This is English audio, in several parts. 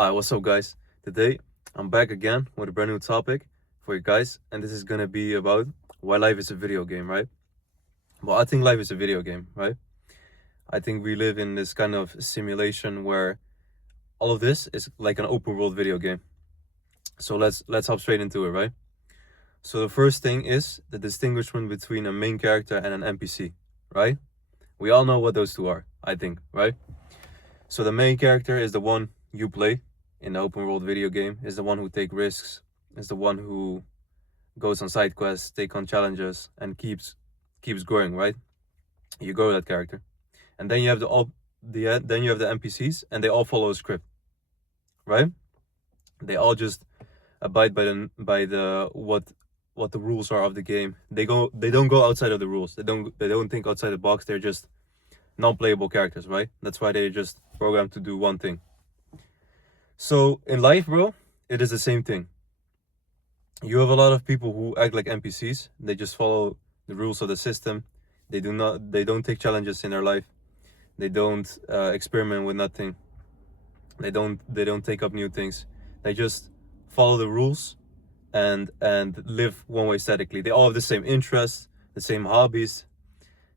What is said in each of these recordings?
Alright, what's up guys? Today I'm back again with a brand new topic for you guys, and this is gonna be about why life is a video game, right? Well, I think life is a video game, right? I think we live in this kind of simulation where all of this is like an open world video game. So let's hop straight into it, right? So the first thing is the distinguishment between a main character and an NPC, right? We all know what those two are, I think, right? So the main character is the one you play in the open world video game, is the one who takes risks, is the one who goes on side quests, take on challenges, and keeps growing, right? You grow that character. And then you have then you have the NPCs, and they all follow a script, right? They all just abide by the what the rules are of the game. They don't go outside of the rules. They don't think outside the box. They're just non-playable characters, right? That's why they're just programmed to do one thing. So in life, bro, it is the same thing. You have a lot of people who act like NPCs. They just follow the rules of the system. They don't take challenges in their life. They don't experiment with nothing. They don't take up new things. They just follow the rules and live one way statically. They all have the same interests, the same hobbies,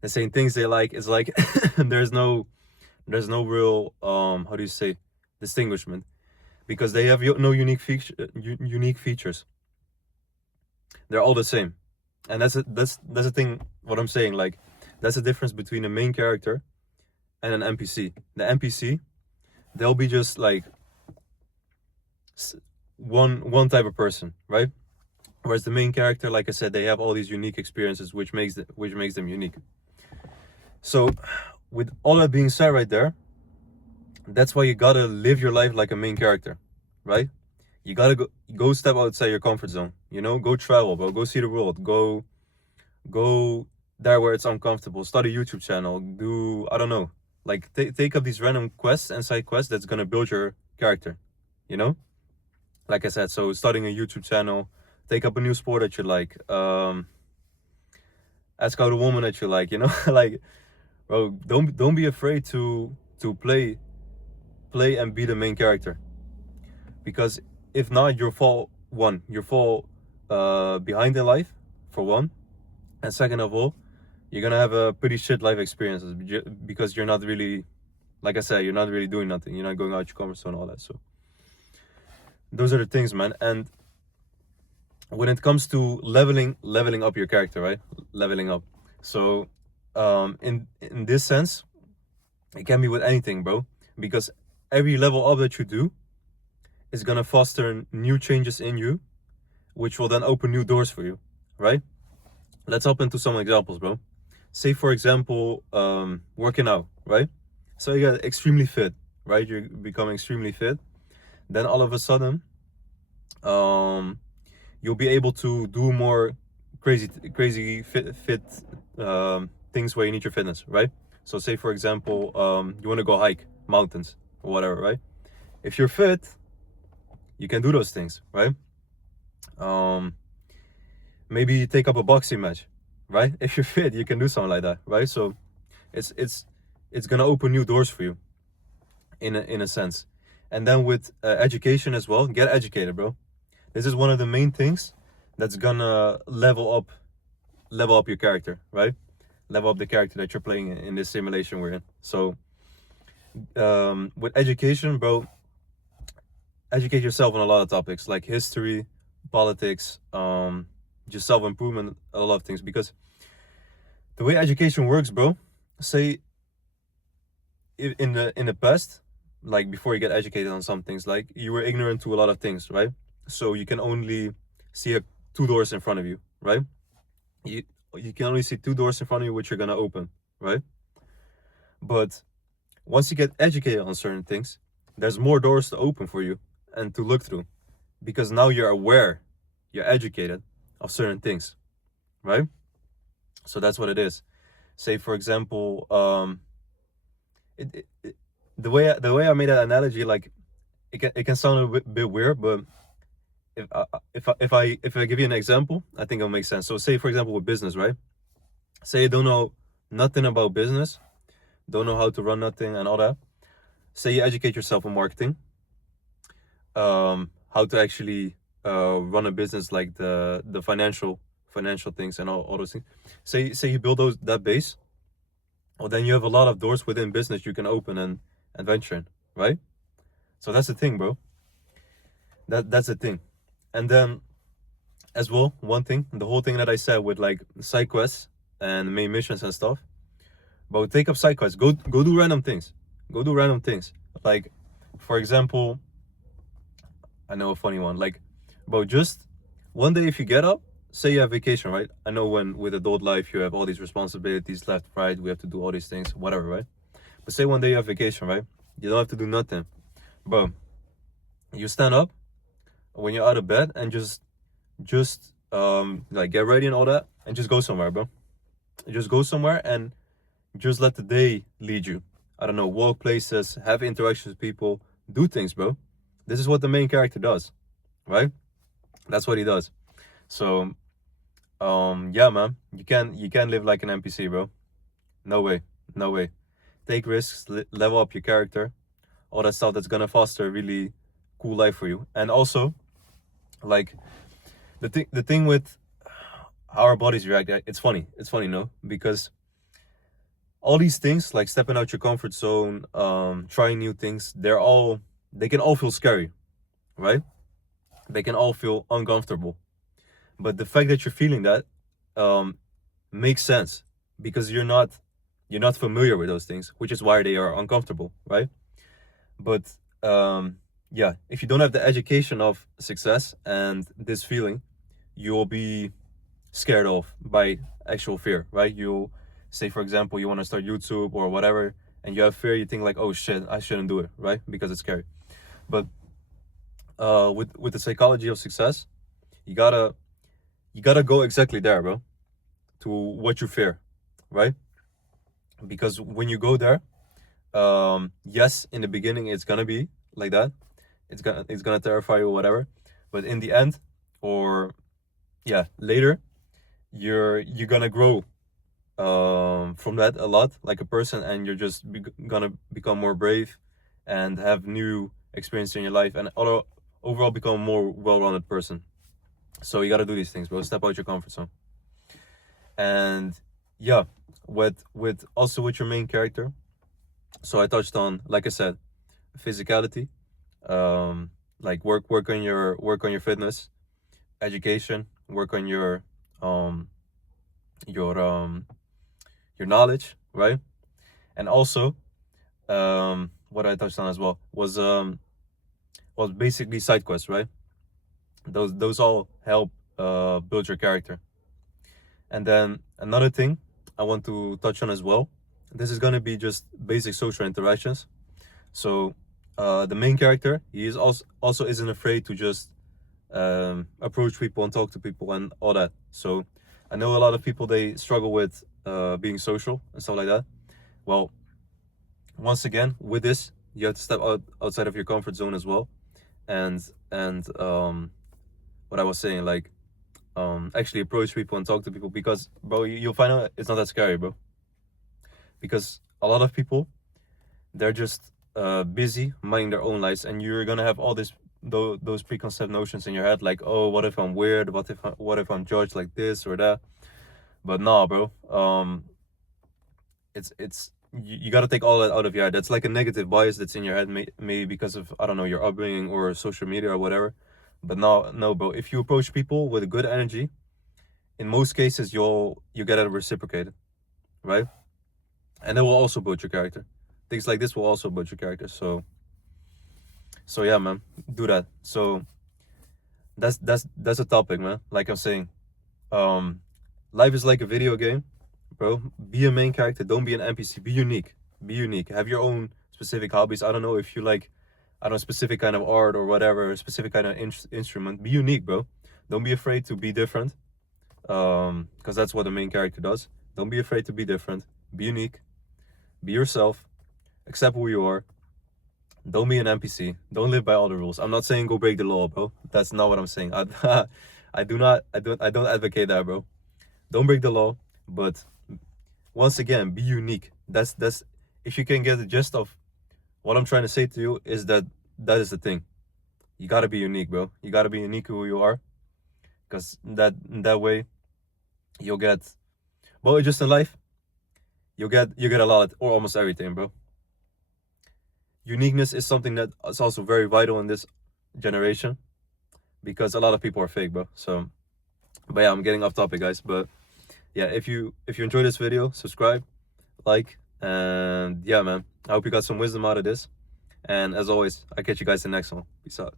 the same things they like. It's like there's no real how do you say, distinguishment, because they have no unique features. They're all the same. And that's the thing, what I'm saying, like that's the difference between a main character and an NPC. The NPC, they'll be just like one type of person, right? Whereas the main character, like I said, they have all these unique experiences, which makes them unique. So with all that being said right there, that's why you gotta live your life like a main character, right? You gotta go step outside your comfort zone, go travel, bro, go see the world, go there where it's uncomfortable, start a YouTube channel, do, I don't know, like take up these random quests and side quests that's gonna build your character, like I said. So starting a YouTube channel, take up a new sport that you like, ask out a woman that you like, like, bro, don't be afraid to play and be the main character, because if not, you'll fall behind in life, for one, and second of all, you're gonna have a pretty shit life experiences, because you're not really, like I said, you're not really doing nothing. You're not going out your comfort zone and all that. So those are the things, man. And when it comes to leveling up your character, right? Leveling up. So in this sense, it can be with anything, bro, because every level up that you do is gonna foster new changes in you, which will then open new doors for you, right? Let's hop into some examples, bro. Say for example, working out, right? So you get extremely fit, right? You're becoming extremely fit. Then all of a sudden, you'll be able to do more crazy fit things where you need your fitness, right? So say for example, you want to go hike mountains or whatever, right? If you're fit, you can do those things, right? Maybe you take up a boxing match, right? If you're fit, you can do something like that, right? So it's gonna open new doors for you, in a sense. And then with education as well, get educated, bro. This is one of the main things that's gonna level up your character, right? Level up the character that you're playing in this simulation we're in. So with education, bro, educate yourself on a lot of topics like history, politics, just self-improvement, a lot of things. Because the way education works, bro, say in the past, like before you get educated on some things, like you were ignorant to a lot of things, right? So you can only see two doors in front of you, right? You can only see two doors in front of you which you're gonna open, right? But once you get educated on certain things, there's more doors to open for you and to look through, because now you're aware, you're educated of certain things, right? So that's what it is. Say for example, the way I made that analogy, like it can sound a bit weird, but if I give you an example, I think it'll make sense. So say for example with business, right? Say you don't know nothing about business, don't know how to run nothing and all that. Say you educate yourself on marketing, how to actually run a business, like the financial things and all those things. Say you build that base, well, then you have a lot of doors within business you can open and venture in, right? So that's the thing, bro. That's the thing. And then as well, one thing, the whole thing that I said with like side quests and main missions and stuff. But take up side quests. Go do random things. Go do random things. Like, for example, I know a funny one. Like, bro, just one day if you get up, say you have vacation, right? I know when with adult life you have all these responsibilities left, right? We have to do all these things, whatever, right? But say one day you have vacation, right? You don't have to do nothing. Bro, you stand up when you're out of bed and just like get ready and all that and just go somewhere, bro. Just go somewhere and just let the day lead you. I don't know, walk places, have interactions with people, do things, bro. This is what the main character does, right? That's what he does. So, yeah, man, you can't live like an NPC, bro. No way, no way. Take risks, level up your character, all that stuff that's gonna foster a really cool life for you. And also, like the thing with how our bodies react, it's funny. It's funny, no, because all these things like stepping out your comfort zone, trying new things, they can all feel scary, right? They can all feel uncomfortable. But the fact that you're feeling that um, makes sense because you're not familiar with those things, which is why they are uncomfortable, right? But yeah, if you don't have the education of success and this feeling, you'll be scared off by actual fear, right? You'll say, for example, you want to start YouTube or whatever, and you have fear. You think like, oh shit, I shouldn't do it, right? Because it's scary. But with the psychology of success, you gotta go exactly there, bro, to what you fear, right? Because when you go there, yes, in the beginning it's gonna be like that. It's gonna terrify you or whatever. But in the end, or yeah, later, you're gonna grow from that a lot, like a person, and you're just gonna become more brave and have new experience in your life and overall become a more well-rounded person. So you gotta do these things, bro. Step out your comfort zone. And yeah, with also with your main character. So I touched on, like I said, physicality, like work on your fitness, education, work on um your um your knowledge, right? And also, what I touched on as well was basically side quests, right? Those all help build your character. And then another thing I want to touch on as well. This is gonna be just basic social interactions. So the main character, he is also isn't afraid to just approach people and talk to people and all that. So I know a lot of people, they struggle with being social and stuff like that. Well, once again, with this, you have to step outside of your comfort zone as well, and what I was saying, like actually approach people and talk to people, because bro, you'll find out it's not that scary, bro. Because a lot of people, they're just busy minding their own lives, and you're gonna have all those preconceived notions in your head, like, oh, what if I'm weird, what if I'm judged like this or that. But nah, bro, it's you got to take all that out of your head. That's like a negative bias that's in your head, maybe because of, I don't know, your upbringing or social media or whatever. But no, bro, if you approach people with a good energy, in most cases you get it reciprocated, right? And it will also build your character. Things like this will also build your character. So yeah, man, do that. So that's a topic, man. Like I'm saying, life is like a video game, bro. Be a main character. Don't be an NPC. Be unique. Be unique. Have your own specific hobbies. I don't know if you like, I don't know, specific kind of art or whatever, a specific kind of instrument. Be unique, bro. Don't be afraid to be different. Because that's what the main character does. Don't be afraid to be different. Be unique. Be yourself. Accept who you are. Don't be an NPC. Don't live by all the rules. I'm not saying go break the law, bro. That's not what I'm saying. I don't advocate that, bro. Don't break the law, but once again, be unique. That's if you can get the gist of what I'm trying to say to you, is that is the thing. you gotta be unique, bro. You gotta be unique who you are, because that way you'll get, well, just in life, you get a lot or almost everything, bro. Uniqueness is something that is also very vital in this generation, because a lot of people are fake, bro. So, but yeah, I'm getting off topic, guys. But yeah, if you enjoyed this video, subscribe, like, and yeah, man, I hope you got some wisdom out of this. And as always, I catch you guys in the next one. Peace out.